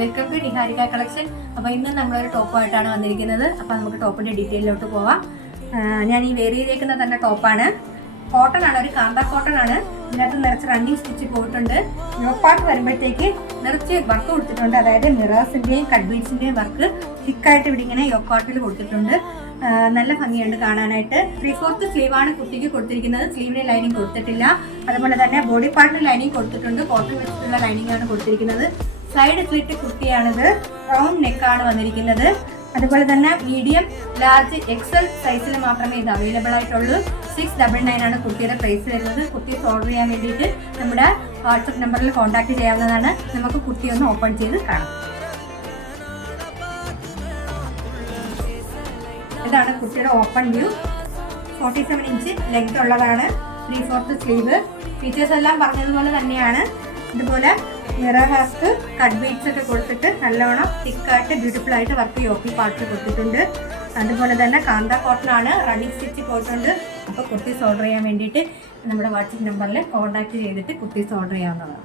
Welcome to Niharika collection. അപ്പോൾ ഇന്ന് നമ്മളൊരു ടോപ്പായിട്ടാണ് വന്നിരിക്കുന്നത്. അപ്പോൾ നമുക്ക് ടോപ്പിൻ്റെ ഡീറ്റെയിലോട്ട് പോവാം. ഞാൻ ഈ വെയർ ചെയ്തേക്കുന്ന തന്നെ ടോപ്പാണ്. കോട്ടൺ ആണ്, ഒരു കാന്ത കോട്ടൺ ആണ്. ഇതിനകത്ത് നിറച്ച് റണ്ണിങ് സ്റ്റിച്ച് പോയിട്ടുണ്ട്. യോക്ക് പാർട്ട് വരുമ്പോഴത്തേക്ക് നിറച്ച് വർക്ക് കൊടുത്തിട്ടുണ്ട്. അതായത് മിറേഴ്സിൻ്റെയും കട്ട് ബീഡ്സിൻ്റെയും വർക്ക് തിക്കായിട്ട് ഇവിടെ ഇങ്ങനെ യോക്ക് പാർട്ടിൽ കൊടുത്തിട്ടുണ്ട്. നല്ല ഭംഗിയുണ്ട് കാണാനായിട്ട്. 3/4 സ്ലീവാണ് കുട്ടിക്ക് കൊടുത്തിരിക്കുന്നത്. സ്ലീവിന് ലൈനിങ് കൊടുത്തിട്ടില്ല. അതുപോലെ തന്നെ ബോഡി പാർട്ടിന് ലൈനിങ് കൊടുത്തിട്ടുണ്ട്. കോട്ടൺ വെച്ചിട്ടുള്ള ലൈനിങ് ആണ് കൊടുത്തിരിക്കുന്നത്. Side slit കുർത്തിയാണിത്. റൗണ്ട് നെക്കാണ് വന്നിരിക്കുന്നത്. അതുപോലെ തന്നെ മീഡിയം, ലാർജ്, എക്സൽ സൈസിൽ മാത്രമേ ഇത് അവൈലബിൾ ആയിട്ടുള്ളൂ. 699 ആണ് കുർത്തിയുടെ പ്രൈസ് വരുന്നത്. കുർത്തി ഓർഡർ ചെയ്യാൻ വേണ്ടിയിട്ട് നമ്മുടെ വാട്സപ്പ് നമ്പറിൽ കോൺടാക്ട് ചെയ്യാവുന്നതാണ്. നമുക്ക് കുർത്തി ഒന്ന് ഓപ്പൺ ചെയ്ത് കാണാം. ഇതാണ് കുർത്തിയുടെ ഓപ്പൺ വ്യൂ. 47 ഇഞ്ച് ലെങ്ത് ഉള്ളതാണ്. 3/4 സ്ലീവ്. ഫീച്ചേഴ്സ് എല്ലാം പറഞ്ഞതുപോലെ തന്നെയാണ്. ഇതുപോലെ മിറർ ഹാസ്റ്റ്, കട്ട് ബീഡ്സ് ഒക്കെ കൊടുത്തിട്ട് നല്ലോണം തിക്കായിട്ട് ബ്യൂട്ടിഫുൾ ആയിട്ട് വർക്ക് യോക്കി പാർട്ടിൽ കൊടുത്തിട്ടുണ്ട്. അതുപോലെ തന്നെ കാന്ത കോട്ടൺ ആണ്. റണ്ണിങ് സ്റ്റിച്ച് പോയിട്ടുണ്ട്. അപ്പോൾ കുർത്തീസ് ഓർഡർ ചെയ്യാൻ വേണ്ടിയിട്ട് നമ്മുടെ വാട്സപ്പ് നമ്പറിൽ കോൺടാക്ട് ചെയ്തിട്ട് കുർത്തീസ് ഓർഡർ ചെയ്യാവുന്നതാണ്.